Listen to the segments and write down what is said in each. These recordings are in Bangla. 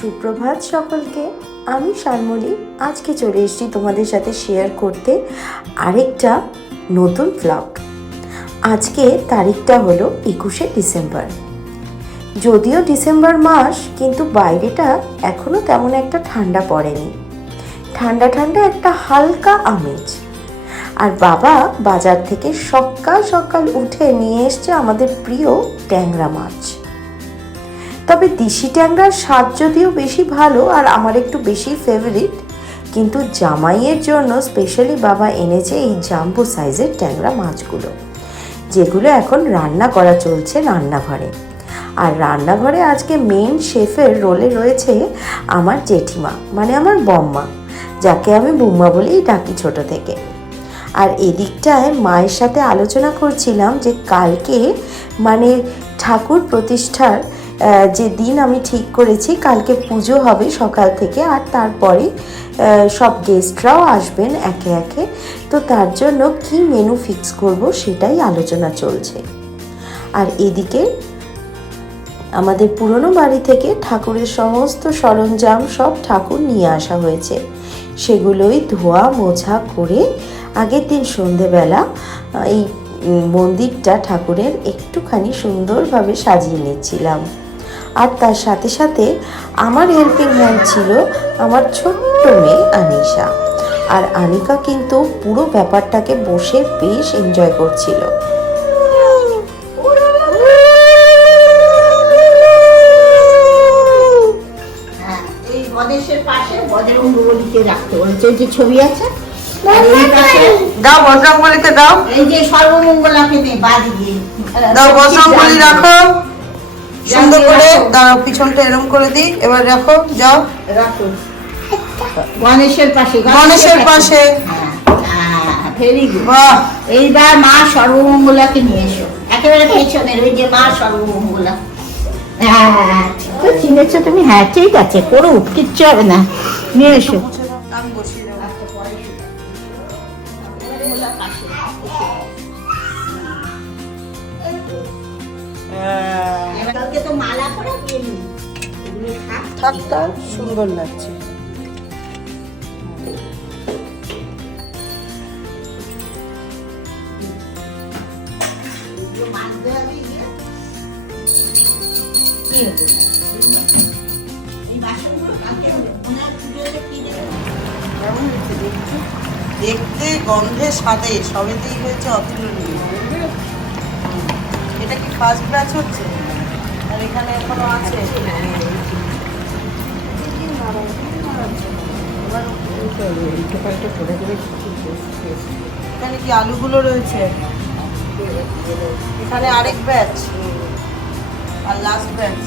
সুপ্রভাত সকলকে। আমি শারমলি আজকে চলে এসেছি তোমাদের সাথে শেয়ার করতে আরেকটা নতুন ব্লগ। আজকে তারিখটা হলো 21শে ডিসেম্বর। যদিও ডিসেম্বর মাস, কিন্তু বাইরেটা এখনো তেমন একটা ঠান্ডা পড়েনি। ঠান্ডা ঠান্ডা একটা হালকা আমেজ। আর বাবা বাজার থেকে সকাল সকাল উঠে নিয়ে এসছে আমাদের প্রিয় ট্যাংরা মাছ। তবে দেশি ট্যাংরার স্বাদ যদিও বেশি ভালো আর আমার একটু বেশি ফেভারিট, কিন্তু জামাইয়ের জন্য স্পেশালি বাবা এনেছে এই জাম্বো সাইজের ট্যাংরা মাছগুলো, যেগুলো এখন রান্না করা চলছে রান্নাঘরে। আর রান্নাঘরে আজকে মেন শেফের রোলে রয়েছে আমার জেঠিমা, মানে আমার বম্মা, যাকে আমি বুম্মা বলেই ডাকি ছোট থেকে। আর এদিকটায় মায়ের সাথে আলোচনা করছিলাম যে কালকে মানে ঠাকুর প্রতিষ্ঠার যে দিন আমি ঠিক করেছি, কালকে পুজো হবে সকাল থেকে, আর তারপরে সব গেস্টরাও আসবেন একে একে। তো তার জন্য কি মেনু ফিক্স করব সেটাই আলোচনা চলছে। আর এদিকে আমাদের পুরনো বাড়ি থেকে ঠাকুরের সমস্ত সরঞ্জাম সব ঠাকুর নিয়ে আসা হয়েছে। সেগুলোই ধোয়া মোছা করে আগের দিন সন্ধেবেলা এই মন্দিরটা ঠাকুরের একটুখানি সুন্দরভাবে সাজিয়ে নিচ্ছিলাম। আর তার সাথে সাথে আমার হেল্পিং হ্যান্ড ছিল আমার ছোট্ট মেয়ে আনিশা। আর আনিকা কিন্তু পুরো ব্যাপারটাকে বসে বেশ এনজয় করছিল। এই বদেশের পাশে বজরঙ্গবলীকে রাখতে বলেছে, যে ছবি আছে দাও বজরংবলীকে দাও, এই যে সর্বমঙ্গলাকে নেই বাদ দিয়ে দাও বজরংবলী রাখো সুন্দর করে, দাও পিছনটা এরকম করে দিই। এবার রাখো, যাও রাখো গণেশের পাশে, গণেশের পাশে। Very good. বাহ, এইবার মা সর্বমঙ্গলাকে নিয়ে এসো একেবারে পেছনের, ওই যে মা সর্বমঙ্গলা। হ্যাঁ তো চিনেছো তুমি? হ্যাঁ ঠিক আছে, করো, কিচ্ছু হবে না, নিয়ে এসো। আমি বসিয়ে দেবো। কালকে তো মালা করে দিলি, এগুলো থাক। থাকটা সুন্দর লাগছে। এগুলো মাখতে হবে গিয়ে। কি হবে? এই বাসনগুলো কালকে হবে। ওনার পুজোতে কি দেবে? কেমন হয়েছে দেখতে? দেখতে, গন্ধে, স্বাদে সবেতেই হয়েছে অতুলনীয়। এটা কি ফার্স্ট ব্যাচ হচ্ছে? আর এখানে এখনো আছে। এখানে কি আলুগুলো রয়েছে? এখানে আরেক ব্যাচ আর লাস্ট ব্যাচ।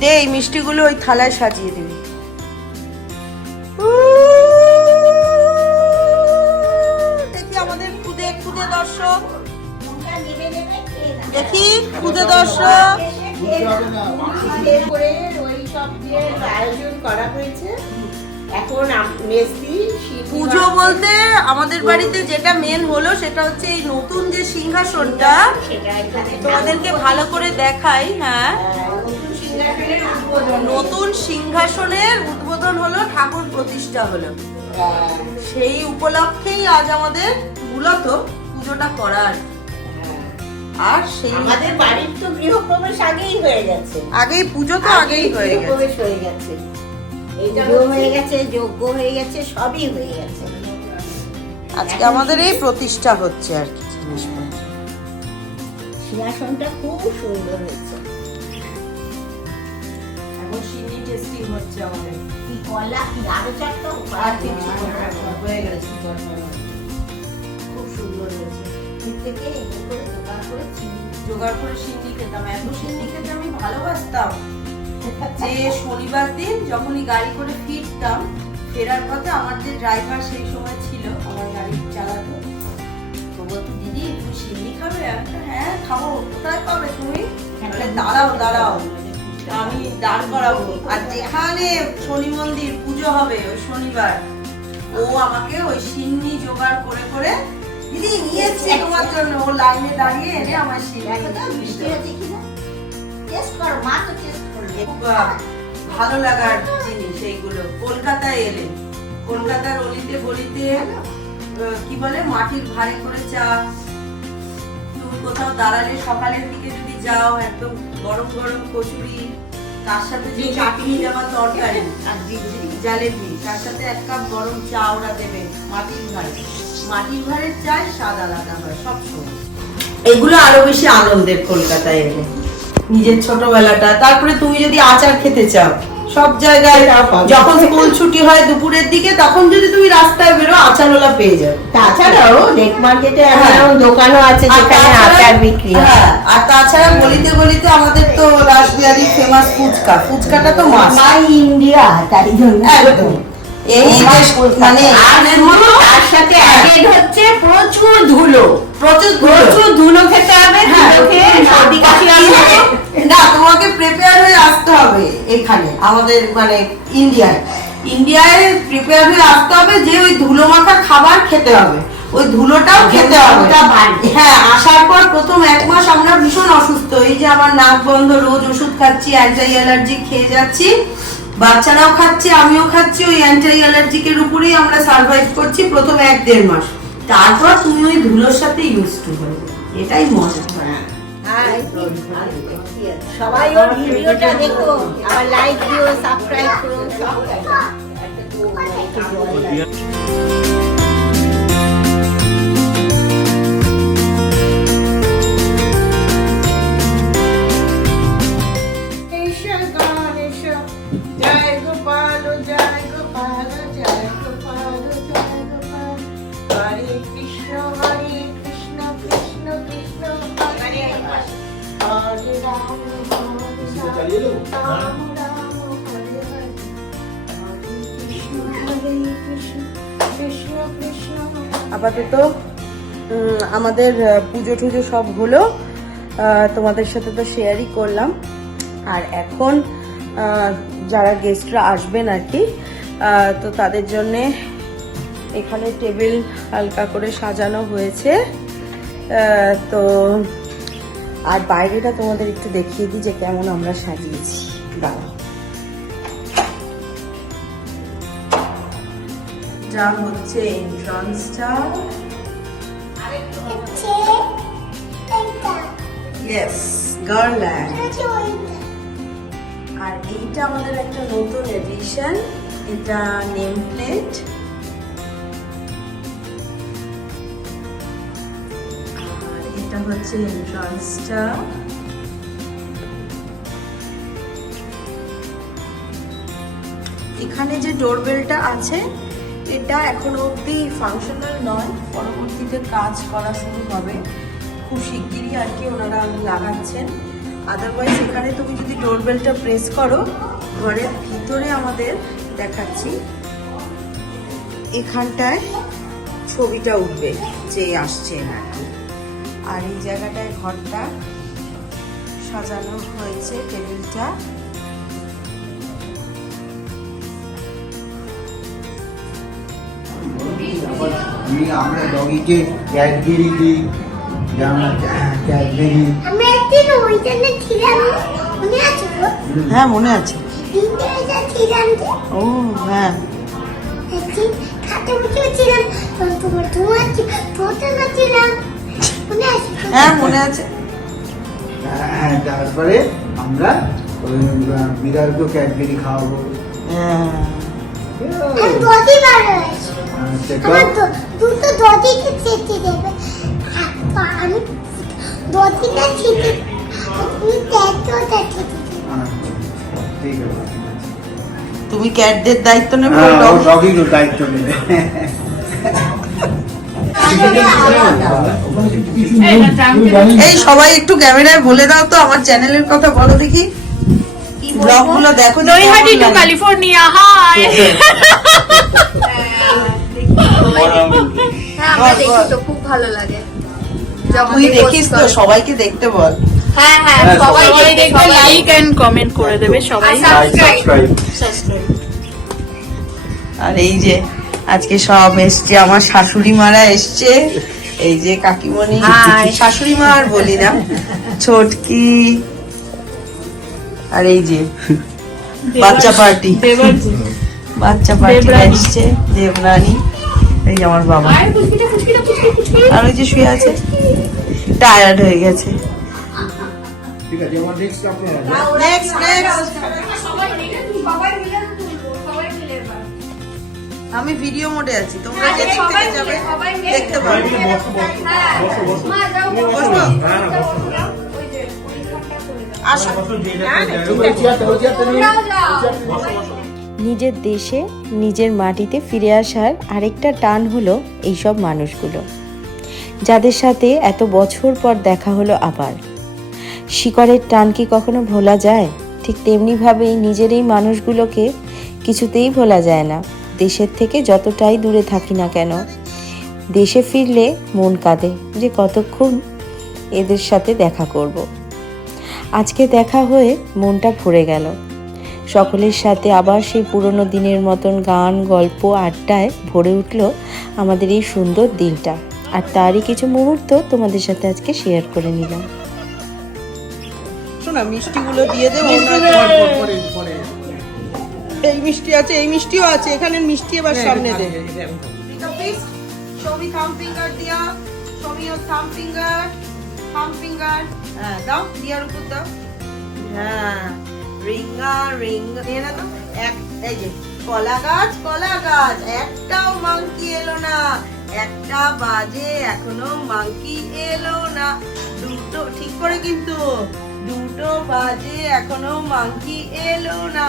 দে এই মিষ্টিগুলো ওই থালায় সাজিয়ে দিবি। দেখি আমাদের খুদে খুদে দর্শক, দেখি খুদে দর্শক। ওই সব দিয়ে আয়োজন করা হয়েছে। এখন মেসি পুজো বলতে আমাদের বাড়িতে যেটা মেন হলো সেটা হচ্ছে এই নতুন যে সিংহাসনটা, সেটা এখানে তোমাদেরকে ভালো করে দেখাই। হ্যাঁ, নতুন নতুন সিংহাসনের উদ্বোধন হলো, ঠাকুর প্রতিষ্ঠা হলো, সেই উপলক্ষেই আজ আমাদের মূলত পুজোটা করার। আর সেই আমাদের বাড়ির তো গৃহপ্রবেশ আগেই হয়ে গেছে, আগেই পুজো তো আগেই হয়ে গেছে, প্রবেশ হয়ে গেছে, পুজো হয়ে গেছে, যজ্ঞ হয়ে গেছে, সবই হয়ে গেছে। আজকে আমাদের এই প্রতিষ্ঠা হচ্ছে আর কি জিনিসপত্র। সিংহাসনটা খুব সুন্দর হয়েছে। এখন সিন্নি টেস্টিং হচ্ছে আমাদের। কি কলা, কি আরো চারটা আর কিছু হয়ে গেছে, খুব সুন্দর হয়েছে। থেকে এনে করে জোগাড় করে চিনি জোগাড় করে সিন্নি খেতাম, এত সিন্নি খেতে আমি ভালোবাসতাম যে শনিবার দিন যখনই গাড়ি করে ফিরতাম, ফেরার পথে আমার যে ড্রাইভার সেই সময় ছিল, আমার গাড়ি চালাতো, তো বলতো দিদি তুমি সিন্নি খাবে? আমি বলতাম, হ্যাঁ খাবো। কোথায় পাবে তুমি? বলে, দাঁড়াও দাঁড়াও আমি দাঁড় করাবো। আর যেখানে শনি মন্দির পুজো হবে ওই শনিবার, ও আমাকে ওই সিন্নি জোগাড় করে করে, দিদি নিয়েছি তোমার জন্য, ও লাইনে দাঁড়িয়ে এনে আমার সিন্নি মিষ্টি আছে কিনা টেস্ট করো, মা তো টেস্ট করবে। ভালো লাগার জিনিস এইগুলো। কলকাতায় এলে কলকাতার অলিতে গলিতে কি বলে মাটির ভাঁড়ে করে চা, তুমি কোথাও দাঁড়ালে সকালের দিকে যদি যাও, একদম গরম গরম কচুরি, তার সাথে যে চাটনি দেওয়া তরকারি আর জালেবি, তার সাথে এক কাপ গরম চা ওরা দেবে মাটির ভাঁড়ে। মাটির ভাঁড়ের চায় স্বাদ আলাদা হয় সবসময়। এগুলো আরো বেশি আনন্দের কলকাতায় এলে, নিজের ছোটবেলাটা। তারপরে তুমি যদি আচার খেতে চাও, সব জায়গায় যখন স্কুল ছুটি হয় দুপুরের দিকে, তখন যদি তুমি রাস্তায় বেরো আচারওয়ালা পেয়ে যাবে। তাছাড়াও লেক মার্কেটে এমন দোকানও আছে যেখানে আচার বিক্রি হয়। হ্যাঁ, আর তাছাড়া গলিতে গলিতে আমাদের তো রাসবিহারি ফেমাস ফুচকা, ফুচকাটা তো মাস্ট। মাই ইন্ডিয়া, তাই জন্য একদম এই মানে তার সাথে অ্যাডেড হচ্ছে প্রচুর ধুলো, প্রচুর ধুলো খেতে হবে। ধুলো খেয়ে সর্দি কাশি আসবে না, তোমাকে প্রিপেয়ার হয়ে আসতে হবে এখানে আমাদের মানে ইন্ডিয়ায় প্রিপেয়ার হয়ে আসতে হবে যে ওই ধুলো মাখা খাবার খেতে হবে, ওই ধুলোটাও খেতে হবে। হ্যাঁ, আসার পর প্রথম 1 মাস আমরা ভীষণ অসুস্থ, এই যে আমার নাক বন্ধ, রোজ ওষুধ খাচ্ছি, অ্যান্টি অ্যালার্জি খেয়ে যাচ্ছি, বাচ্চারাও খাচ্ছে, আমিও খাচ্ছি, ওই অ্যান্টি অ্যালার্জিকের উপরেই আমরা সার্ভাইভ করছি প্রথম 1-1.5 মাস। তারপর তুমি ওই ধুলোর সাথে ইউজ টু হয়ে যাবে, এটাই মজা। সবাই ওর ভিডিওটা দেখো, আর লাইক দিও, সাবস্ক্রাইব করো। জয় গোপাল জয় গোপাল জয় গোপাল জয় গোপাল, হরে কৃষ্ণ কৃষ্ণ কৃষ্ণ হরে হরে রাম হরে রাম রাম হরে হরে, হরে কৃষ্ণ কৃষ্ণ কৃষ্ণ। আপাতত আমাদের পুজো টুজো সব হলো, তোমাদের সাথে তো শেয়ারই করলাম। আর এখন যারা গেস্টরা আসবেন আর কি, তো তাদের জন্যে এখানে টেবিল হালকা করে সাজানো হয়েছে। তো আর বাইরেটা তোমাদের একটু দেখিয়ে দিই যে কেমন আমরা সাজিয়েছি। দাঁড়াও, যা হচ্ছে এন্ট্রান্সটা, ইয়েস গার্ল্যান্ড। আর এইটা আমাদের একটা নতুন এডিশন, এটা নেম প্লেট। আর এটা হচ্ছে এন্ট্রান্সটা। এখানে যে ডোরবেলটা আছে এটা এখনো অবধি ফাংশনাল নয়, পরবর্তীতে কাজ করা শুরু হবে খুব শিগগিরই আর কি, ওনারা লাগাচ্ছেন। আদারওয়াইজ এখানে তুমি যদি ডোরবেলটা প্রেস করো, ঘরের ভিতরে আমাদের দেখাচ্ছি, এখানটায় ছবিটা উঠবে যে আসছে আর কি। আর এই জায়গাটায় ঘরটা সাজানো হয়েছে, টেবিলটা। আমরা ডগিকে ক্যাডবেরি দিই, যেমন ক্যাডবেরি। আমি একদিন ওইখানে ছিলাম, মনে আছে তো? হ্যাঁ মনে আছে। ও হ্যাঁ হ্যাঁ মনে আছে। হ্যাঁ, তারপরে আমরা ওই বিড়ালকে ক্যাডবেরি খাওয়াবো। হ্যাঁ আচ্ছা, দুটো দদিকে চেটে দেবে আমি দদিটা চেটে তুমি তেতোটা চেটে দেবে ঠিক আছে। তুমি ক্যাটদের দায়িত্ব নেবে। হ্যাঁ, ও ডগির দায়িত্ব নেবে। এই সবাই একটু ক্যামেরায় বলে দাও তো, আমার চ্যানেলের কথা বলো দেখি। ব্লগ গুলো দেখো। Naihati to California, hi. হ্যাঁ আমরা দেখি তো, খুব ভালো লাগে তুই দেখিস তো, সবাইকে দেখতে বল। হ্যাঁ হ্যাঁ সবাই দেখবে, লাইক এন্ড কমেন্ট করে দেবে সবাই, সাবস্ক্রাইব। আর এই যে আজকে সব এসছে, আমার শাশুড়ি মারা এসছে। এই যে কাকিমণি, শাশুড়ি মা আর বলি না, ছোটকি। আর এই যে বাচ্চা পার্টি, বাচ্চা পার্টি এসছে, দেবরানী। এই যে আমার বাবা, আর ওই যে শুয়ে আছে, টায়ার্ড হয়ে গেছে। ঠিক আছে, আমার নেক্সট আপনারা নেক্সট নেক্সট আমি ভিডিও মোডে আছি, তোমরা যে দেখতে যাবে দেখতে পারবে। বসবো? আসো। নিজের দেশে নিজের মাটিতে ফিরে আসার আরেকটা টান হলো এইসব মানুষগুলো, যাদের সাথে এত বছর পর দেখা হলো আবার। শিকড়ের টান কি কখনো ভোলা যায়? ঠিক তেমনিভাবেই নিজের এই মানুষগুলোকে কিছুতেই ভোলা যায় না। দেশের থেকে যতটাই দূরে থাকি না কেন, দেশে ফিরলে মন কাঁদে যে কতক্ষণ এদের সাথে দেখা করব। আজকে দেখা হয়ে মনটা ভরে গেল। সকলের সাথে আবার সেই পুরনো দিনের মতন গান, গল্প, আড্ডায় ভরে উঠল আমাদের এই সুন্দর দিনটা। আর তারই কিছু মুহূর্ত তোমাদের সাথে আজকে শেয়ার করে নিলাম। শোনা, মিষ্টিগুলো দিয়ে দেবো। এই মিষ্টি আছে, এই মিষ্টিও আছে, এখানে মিষ্টি এবার সামনে দে। Show me thumb finger, দিয়া। Show me your thumb finger. Thumb finger. হ্যাঁ, দাও, দিয়ার উপর দাও। হ্যাঁ, রিঙ্গা রিঙ্গা। নিয়ে না তো। এই যে কলা গাছ, কলা গাছ। একটাও মাংকি এলো না। একটা বাজে এখনো মাংকি এলো না। দুটো ঠিক করে কিন্তু, দুটো বাজে এখনো মাংকি এলো না।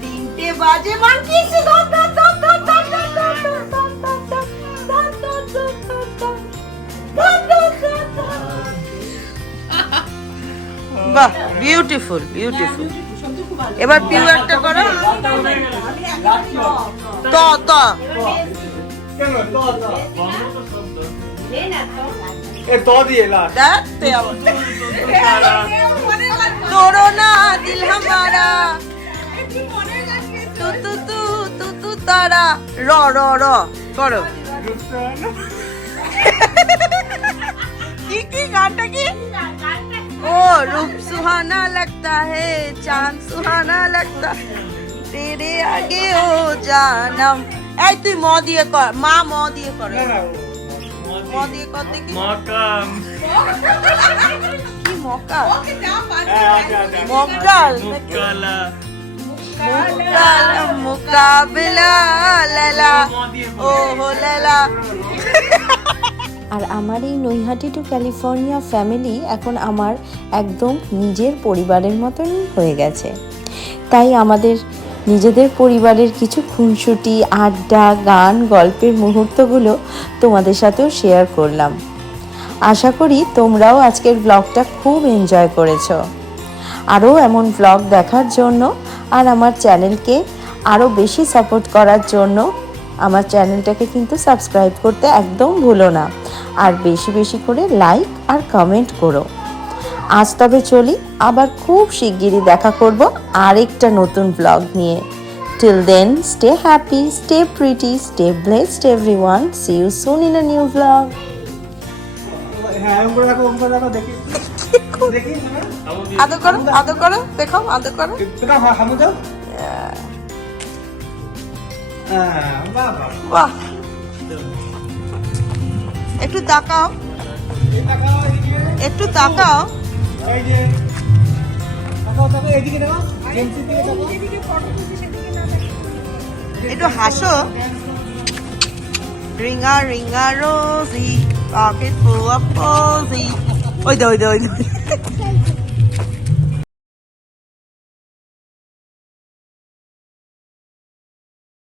তিনটে বাজে মাংকি এসে ধর ধর ধর ধর ধর ধর ধর ধর ধর ধর ধর ধর ধর ধর ধর ধর। বাহ, বিউটিফুল বিউটিফুল। এবার পিউ একটা করো। তো তো তোরো না দিল হামারা, তু তু তু তু তু তারা, র র র করো। কি কি গানটা কি? ओ रूप सुहाना लगता है, चांद सुहाना लगता, तेरे आगे ओ जानम। এই তুই ম দিয়ে কর, মা ম দিয়ে কর, ম দিয়ে কর দেখি। মকাম কি মকা? মকাল মুকালা মুকাবিলা লালা ও হো লালা। আর আমার এই নৈহাটি টু ক্যালিফোর্নিয়া ফ্যামিলি এখন আমার একদম নিজের পরিবারের মতনই হয়ে গেছে। তাই আমাদের নিজেদের পরিবারের কিছু খুনসুটি, আড্ডা, গান, গল্পের মুহূর্তগুলো তোমাদের সাথেও শেয়ার করলাম। আশা করি তোমরাও আজকের ব্লগটা খুব এনজয় করেছো। আরও এমন ব্লগ দেখার জন্য আর আমার চ্যানেলকে আরও বেশি সাপোর্ট করার জন্য আমার চ্যানেলটাকে কিন্তু সাবস্ক্রাইব করতে একদম ভুলো না। আর বেশি বেশি করে লাইক আর কমেন্ট করো। আজ তবে চলি, আবার খুব শিগগিরই দেখা করব আরেকটা নতুন ব্লগ নিয়ে। Till then, stay happy, stay pretty, stay blessed everyone. See you soon in a new blog. হ্যাঁ, দেখি দেখি আদর করো, আদর করো, দেখো আদর করো। এটা হামু দাও বাহ বাহ বাহ, একটু তাকাও, এই টাকা একটু তাকাও। এই যে তাকাও এদিকে দেখো জেমসি দিকে তাকাও একটু হাসো। Ring a ring a rosie, pocket full of posy. ওই দে, ওই দে, ওই দে।